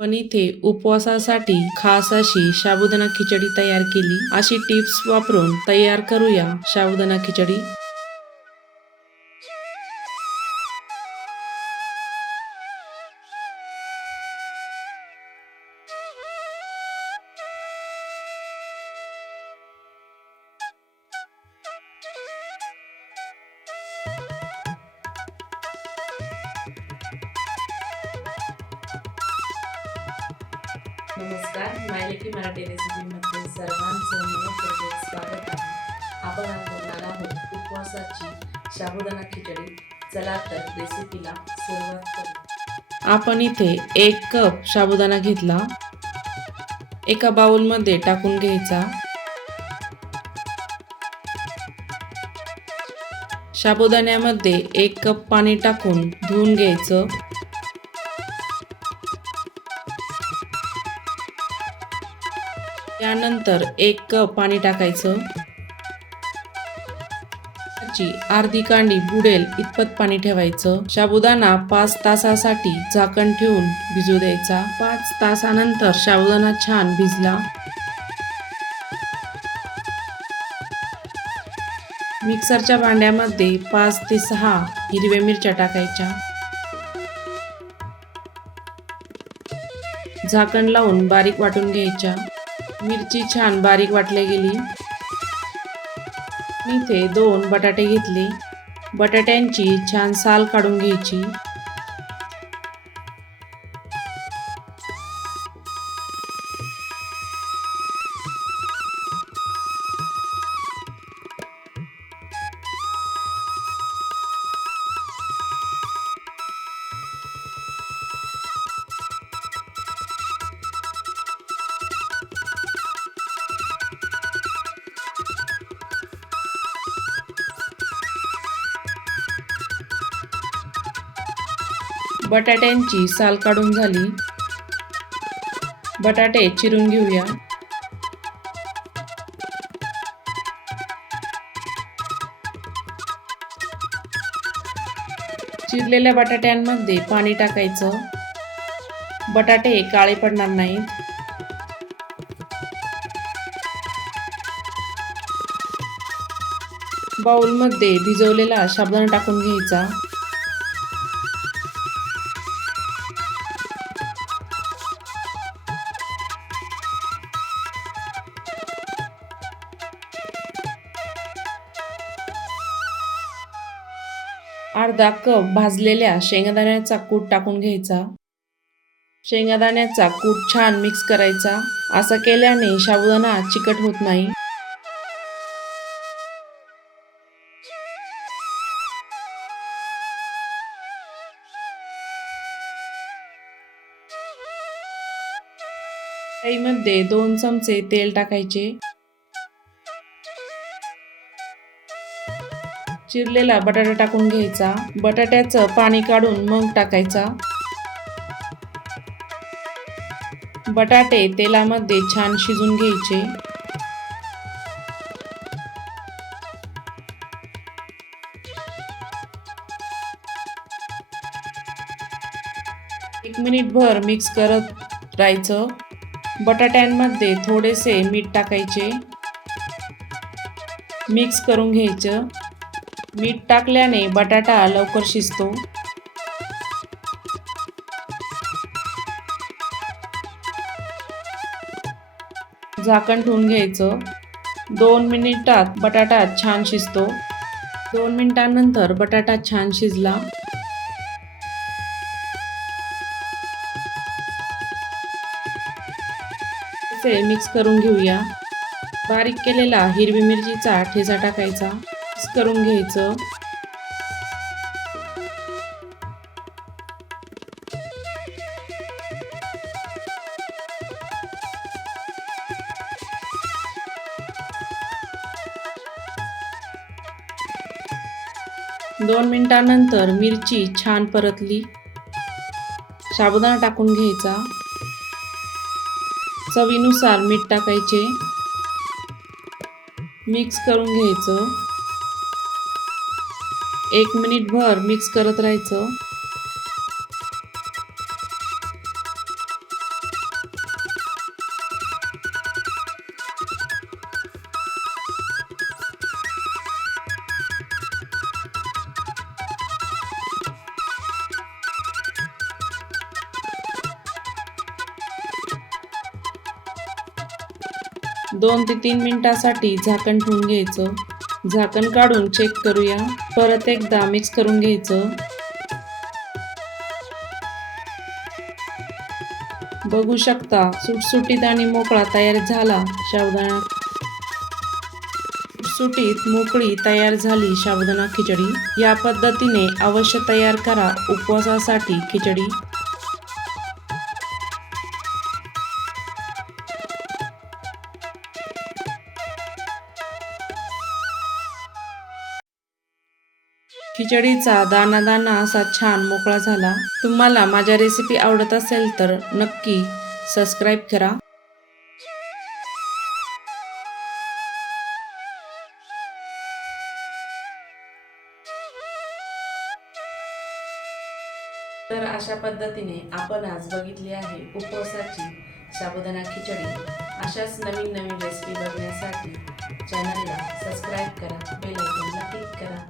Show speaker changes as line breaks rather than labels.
पण इथे उपवासासाठी खास अशी साबुदाणा खिचडी तयार केली. अशी टिप्स वापरून तयार करूया साबुदाणा खिचडी. नमस्कार. मायलेकी मराठी रेसिपीमध्ये सर्वांचं मनपूर्वक स्वागत आहे. आपण आज बोलणार आहोत उपवासाची साबुदाणा खिचडी. चला तर रेसिपीला सुरुवात करू. आपण इथे एक कप साबुदाणा घेतला. एका बाउलमध्ये टाकून घ्यायचा. साबुदाण्यामध्ये एक कप पाणी टाकून धुवून घ्यायचं. त्यानंतर एक कप पाणी टाकायचं. ची अर्धी कांडी बुडेल इतपत पाणी ठेवायचं. साबुदाणा पाच तासासाठी झाकण ठेवून भिजू द्यायचा. पाच तासानंतर साबुदाणा छान भिजला. मिक्सरच्या भांड्यामध्ये पाच ते सहा हिरव्या मिरच्या टाकायच्या. झाकण लावून बारीक वाटून घ्यायच्या. मिरची छान बारीक वाटली गेली. मी इथे दोन बटाटे घेतले. बटाट्यांची छान साल काढून घ्यायची. बटाट्यांची साल काढून झाली. बटाटे चिरून घेऊया. चिरलेल्या बटाट्यांमध्ये पाणी टाकायचं. बटाटे काळे पडणार नाहीत. बाउलमध्ये भिजवलेला साबुदाणा टाकून घ्यायचा. अर्धा कप भाजलेल्या शेंगदाण्याचा कूट टाकून घ्यायचा. शेंगदाण्याचा कूट छान मिक्स करायचा. असं केल्याने साबुदाणा चिकट होत नाही. मध्ये दोन चमचे तेल टाकायचे. चिरलेला बटाटा टाकून घ्यायचा. बटाट्याचं पाणी काढून मग टाकायचा. बटाटे तेलामध्ये छान शिजून घ्यायचे. एक मिनिट भर मिक्स करत राहायचं. बटाट्यांमध्ये थोडेसे मीठ टाकायचे. मिक्स करून घ्यायचं. मीठ टाकल्याने बटाटा लवकर शिजतो. झाकण ठेवून घ्यायचं. दोन मिनिटात बटाटा छान शिजतो. दोन मिनिटांनंतर बटाटा छान शिजला. ते मिक्स करून घेऊया. बारीक केलेला हिरवी मिरचीचा ठेचा टाकायचा. मिक्स करून घ्यायचं. दोन मिनिटांनंतर मिरची छान परतली. साबुदाणा टाकून घ्यायचा. चवीनुसार मीठ टाकायचे. मिक्स करून घ्यायचं. एक मिनिटभर मिक्स करत राहायचं. दोन ते तीन मिनिटासाठी झाकण ठेवून घ्यायचं. झाकण काढून चेक करूया. परत एकदा मिक्स करून घ्यायचं. बघू शकता सुटसुटीत आणि मोकळा तयार झाला साबुदाणा सुटीत मोकळी तयार झाली साबुदाणा खिचडी. या पद्धतीने अवश्य तयार करा उपवासासाठी खिचडी. खिचडीचा दाना दाना असा छान मोकळा झाला. तुम्हाला माझ्या रेसिपी आवडत असेल तर नक्की सबस्क्राईब करा. तर अशा पद्धतीने आपण आज बघितली आहे उपवासाची साबुदाणा खिचडी. अशाच नवीन नवीन रेसिपी बघण्यासाठी चॅनलला सबस्क्राईब करा बेल आयकॉनला क्लिक करा.